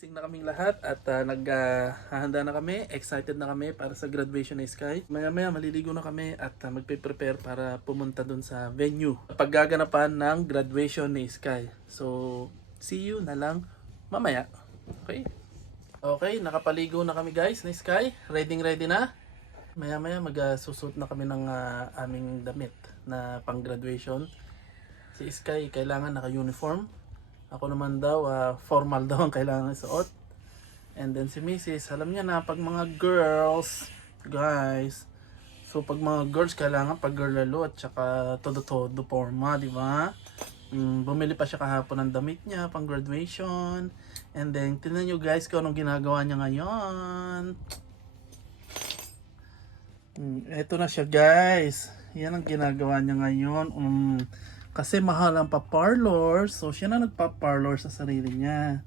gising na kaming lahat at naghahanda na kami. Excited na kami para sa graduation ni Sky. Maya-maya maliligo na kami at magpe-prepare para pumunta dun sa venue. Paggaganapan ng graduation ni Sky. So, see you na lang mamaya. Okay? Okay, nakapaligo na kami guys ni Sky. Ready na. Maya-maya magsusuot na kami ng aming damit na pang-graduation. Si Sky kailangan naka-uniform. Ako naman daw, formal daw ang kailangan suot. And then si Mrs. alam niya na pag mga girls, guys. So pag mga girls, kailangan pag girl lalo at saka todo-todo forma, di ba? Bumili pa siya kahapon ng damit niya pang graduation. And then, tingnan nyo guys kung anong ginagawa niya ngayon. Eto na siya guys. Yan ang ginagawa niya ngayon. Kasi mahal ang pa-parlor, so siya na nagpa-parlor sa sarili niya.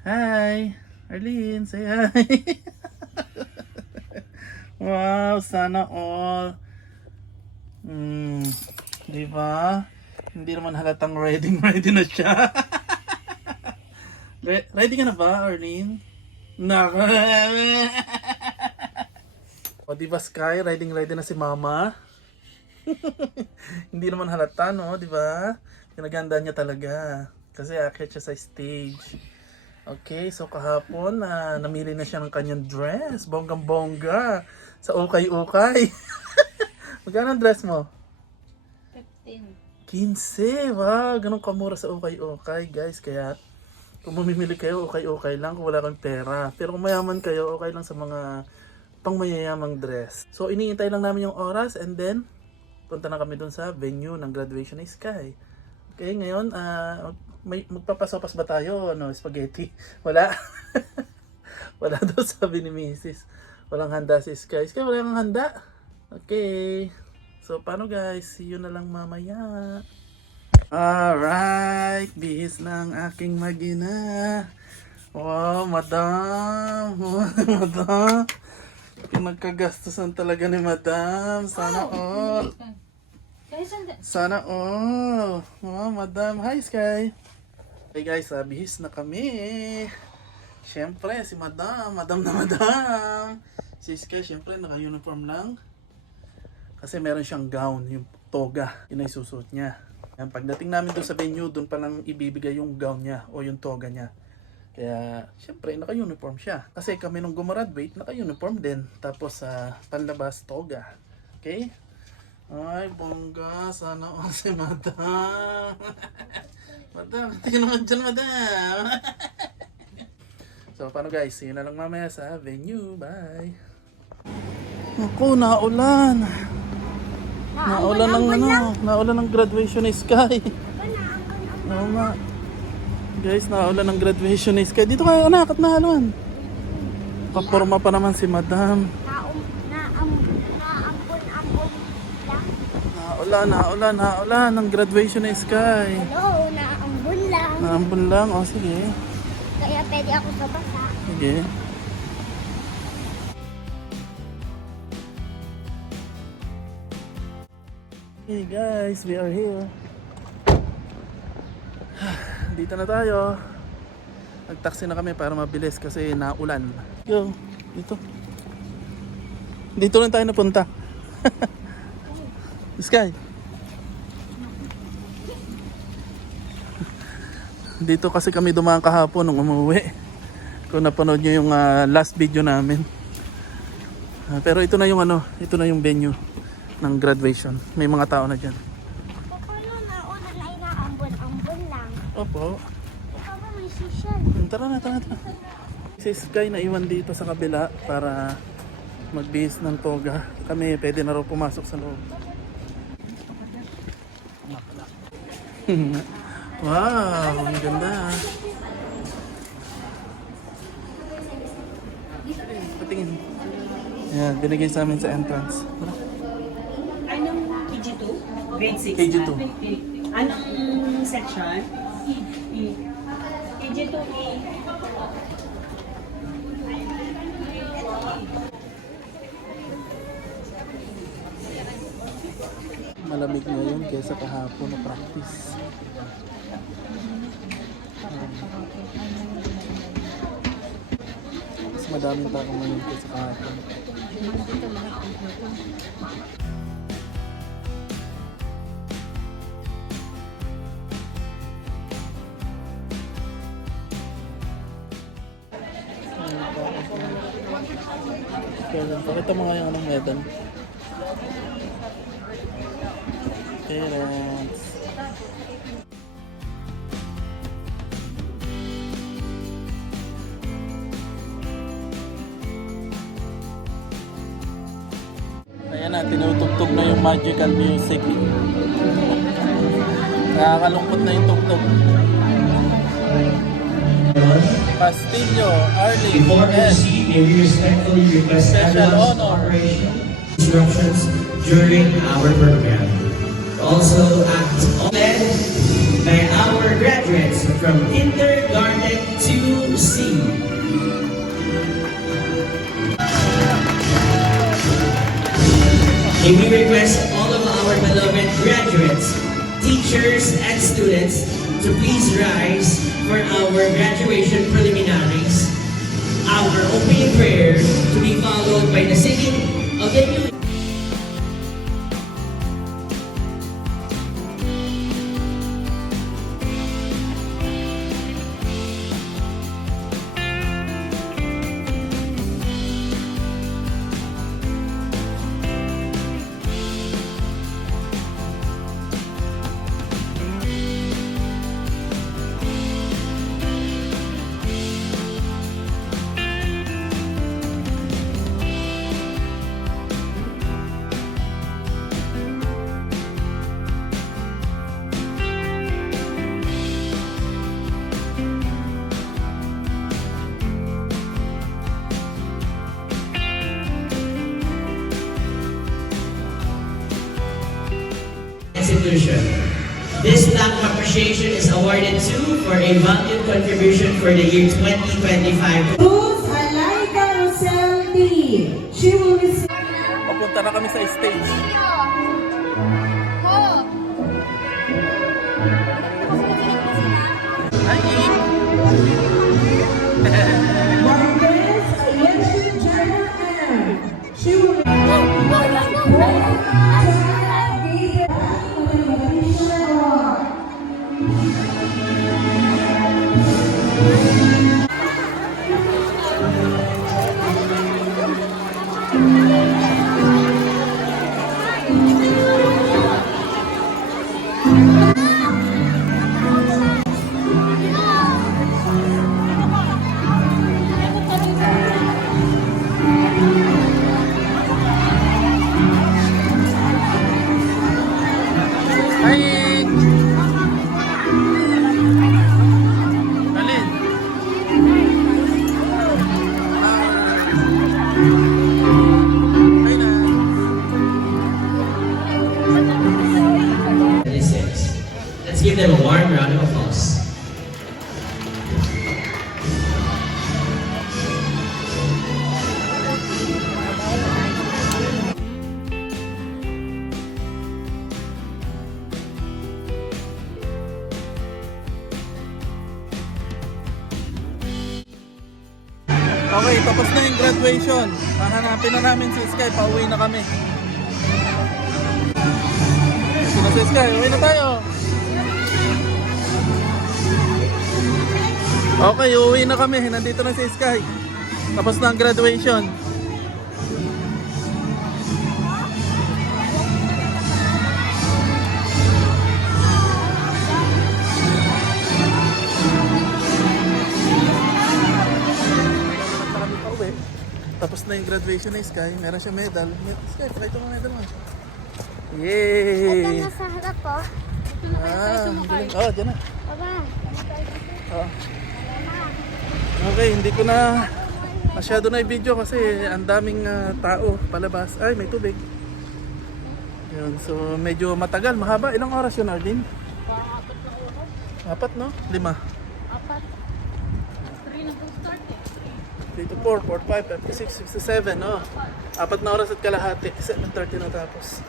Hi! Arlene, say hi! Wow, sana all. Diba? Hindi naman halatang ready na siya. Ready ka na ba, Arlene? Naka! O diba Sky, ready na si Mama? Hindi naman halata, no, di ba? Pinaganda niya talaga kasi aakyat siya sa stage. Okay, so kahapon namili na siya ng kanyang dress, bonggang-bongga sa ukay-ukay. Magkano ang dress mo? 15. Wow, ganun kamura sa ukay-ukay, guys. Kaya kung mamimili kayo, ukay-ukay lang kung wala kang pera. Pero kung mayaman kayo, okay lang sa mga pangmayayamang dress. So iniintay lang namin yung oras and then punta na kami dun sa venue ng graduation ni Sky. Okay, ngayon, magpapasopas ba tayo? Ano, spaghetti? Wala. Wala daw sabi ni Mrs. Walang handa si Sky. Sky, wala kang handa? Okay. So, paano guys? See you na lang mamaya. Alright. Bihis ng aking magina. Wow, madam. Madam. Pinagkagastusan talaga ni madam. Sana all. Sana all. Wow, madam. Hi, Sky. Hey guys, bihis na kami. Siyempre, si madam. Madam na madam. Si Sky, siyempre, naka-uniform lang. Kasi meron siyang gown, yung toga. Yun ay susuot niya. Yan, pagdating namin doon sa venue, doon pa lang ibibigay yung gown niya o yung toga niya. Kaya, siyempre, naka-uniform siya. Kasi kami nung gumraduate, naka-uniform din. Tapos, panlabas, toga. Okay? Ay, bongga. Sana all si madam. Madam, tingnan naman dyan, madam. So, paano guys? See you na lang mamaya sa venue. Bye. Ako, naulan. Naulan ng graduation ni Sky. Oo nga. Guys, naulan ng graduation ni Sky. Dito kayo anak at nahaluan. Paporma pa naman si madam. Naulan ng graduation ni Sky. Hello, naambun lang. Naambun lang, o sige. Kaya pwede ako sa basa. Sige. Hey guys, we are here. Dito na tayo. Nag-taxi na kami para mabilis kasi naulan. Yo, dito. Dito lang tayo napunta. Sky. Dito kasi kami dumaan kahapon nung umuwi. Kung napanood nyo yung last video namin. Pero ito na yung venue ng graduation. May mga tao na dyan. Paano nauna na inaambon-ambon lang? Opo. Ikaw ba may sisyon? Tara na. Si Sky na iwan dito sa kabila para magbihis ng toga. Kami pwede na raw pumasok sa loob. Wow, ang ganda. Patingin. Yan, binigay sa amin sa entrance. Tara. Anong KG2? Grade 6. KG2. Anong section? KG2A. Malamig ngayon kaysa kahapon na practice. madaming tao ngayon kasi kahapon. Kaya pakita mo nga yung anong medal. Parents. Ayan na, tinutugtog na yung magical music. Nakakalungkot na yung tugtog. Castillo, Arlene, Before we and proceed, may we respectfully request Special everyone's honor. cooperation instructions during our program. Also act led by our graduates from kindergarten to C. May we request all of our beloved graduates, teachers, and students to please rise for our graduation preliminaries. Our opening prayer to be followed by the singing of the new institution. This plaque of appreciation is awarded to for a valued contribution for the year 2025. Ruth Alaika Roselli. She will receive. Papunta na kami sa stage. Hi! Marquez Ayesha Jana M. She will Hi! Alin? Hi na! 26. Let's give them a warm round of applause. Okay, tapos na yung graduation. Hahanapin na namin si Sky. Pauwi na kami. Ito na si Sky. Uwi na tayo. Okay, uwi na kami. Nandito na si Sky. Tapos na ang graduation. Tapos na yung graduation ni Sky. Meron siya medal. Sky, pakita mo medal mo. Ito Yay! na sa harap po. Galing. Oh, dyan na. Baba. Oh. Okay, hindi ko na masyado na i-video kasi ang daming tao palabas. Ay, may tubig. Yun, so medyo matagal, mahaba. Ilang oras yun, Arlene? 4, no? 5. 3 to 4, 4, 5, 56, 67, no? 4 na oras at kalahati. 7:30 na tapos.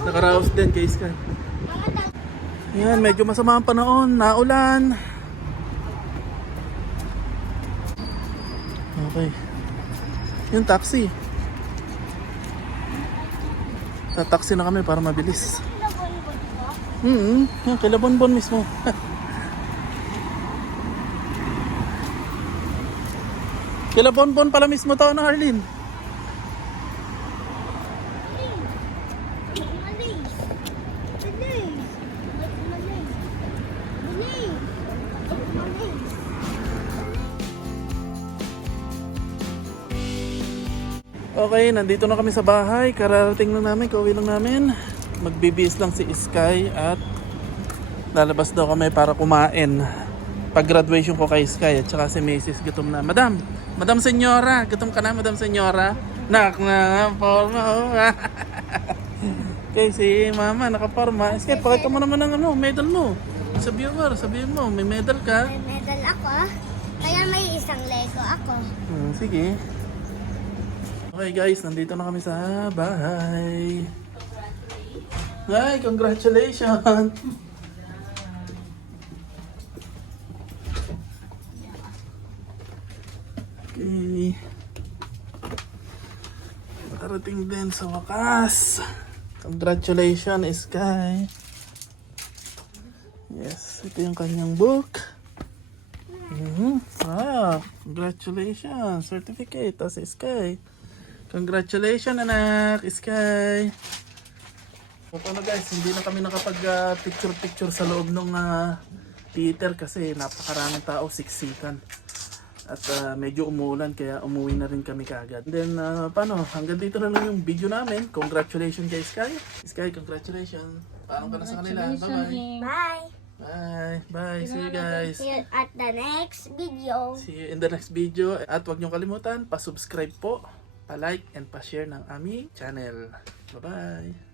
Nakaraos din kay Sky. Yan, medyo masama ang panahon. Naulan. Okay. Yung taxi. Tataxi na kami para mabilis. Yung kila Bonbon mismo. Kila Bonbon pala mismo tao na Arlene. Okay, nandito na kami sa bahay. Kararating lang namin, kauwi lang namin. Magbibihis lang si Sky at lalabas daw kami para kumain. Pag graduation ko kay Sky at saka si Mrs. gutom na. Madam Senyora, gutom ka na Madam Senyora? Nak na forma. Oh. Okay, si Mama nakaporma. Sky, pakita mo naman ang medal mo. Sa viewer, sabihin mo, may medal ka. May medal ako. Kaya may isang Lego ako. Sige. Okay guys, nandito na kami sa bahay. Hi, congratulations! Okay. Parating din sa wakas. Congratulations, Sky. Yes, ito yung kanyang book. Wow, congratulations. Certificate, tas Sky. Congratulations anak, Sky. So ano guys, hindi na kami nakapag-picture-picture sa loob ng theater kasi napakaraming tao, siksikan. At medyo umuulan kaya umuwi na rin kami kaagad. Then paano, hanggang dito na lang yung video namin. Congratulations guys, Sky. Sky, congratulations. Paano ka na sa kanila? Bye-bye. Bye. Bye. Bye. See you guys. See you at the next video. See you in the next video. At huwag niyong kalimutan, pa-subscribe po, pa-like and pa-share ng aming channel. Bye-bye.